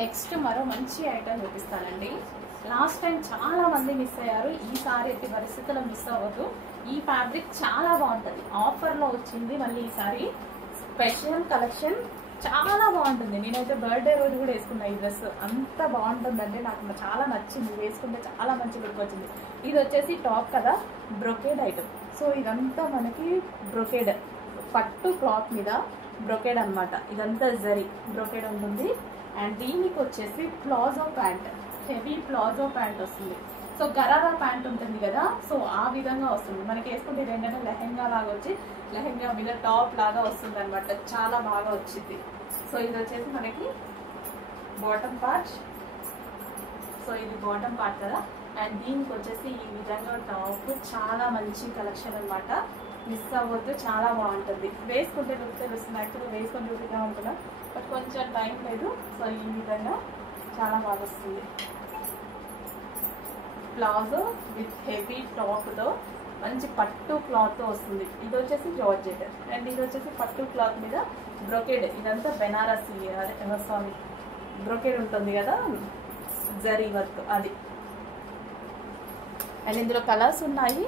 Next మరో మంచి item చూపిస్తానండి. లాస్ట్ టైం చాలా మంది మిస్ అయ్యారు, ఈసారి ఎట్టి పరిస్థితుల్లో మిస్ అవ్వదు. ఈ ఫ్యాబ్రిక్ చాలా బాగుంటుంది, ఆఫర్లో వచ్చింది. మళ్ళీ ఈసారి స్పెషల్ కలెక్షన్ చాలా బాగుంటుంది. నేనైతే బర్త్డే రోజు కూడా వేసుకున్నా ఈ డ్రెస్, అంత బాగుంటుందంటే నాకు చాలా నచ్చింది. వేసుకుంటే చాలా మంచి లుక్ వచ్చింది. ఇది వచ్చేసి టాప్ కదా, బ్రొకేడ్ ఐటమ్. సో ఇదంతా మనకి బ్రొకేడ్, పట్టు క్లాత్ మీద బ్రొకేడ్ అనమాట. ఇదంతా జరీ బ్రొకేడ్ ఉంటుంది. అండ్ దీనికి వచ్చేసి palazzo pant, heavy palazzo pant వస్తుంది. సో గరారా ప్యాంట్ ఉంటుంది కదా, సో ఆ విధంగా వస్తుంది. మనకి వేసుకుంటే ఇది ఏంటంటే లెహెంగా లాగా వచ్చి లెహెంగా మీద టాప్ లాగా వస్తుంది అనమాట. చాలా బాగా వచ్చింది. సో ఇది వచ్చేసి మనకి బాటమ్ పార్ట్. సో ఇది బాటమ్ పార్ట్ కదా, అండ్ దీనికి వచ్చేసి ఈ విధంగా టాప్. చాలా మంచి కలెక్షన్ అనమాట, మిస్ అవ్వద్దు, చాలా బాగుంటుంది. వేసుకుంటే లుక్ తెలుస్తుంది. యాక్చువల్గా వేసుకొని చూపిద్దాం అనుకున్నా, బట్ కొంచెం టైం లేదు. సో ఈ విధంగా చాలా బాగా వస్తుంది. ప్లాజో విత్ హెవీ టాప్తో మంచి పట్టు క్లాత్తో వస్తుంది. ఇది వచ్చేసి జార్జెట్, అండ్ ఇది వచ్చేసి పట్టు క్లాత్ మీద బ్రొకేడ్. ఇదంతా బెనారసి, సారీ బ్రొకేడ్ ఉంటుంది కదా, జరీ వర్క్ అది. అండ్ ఇందులో కలర్స్ ఉన్నాయి.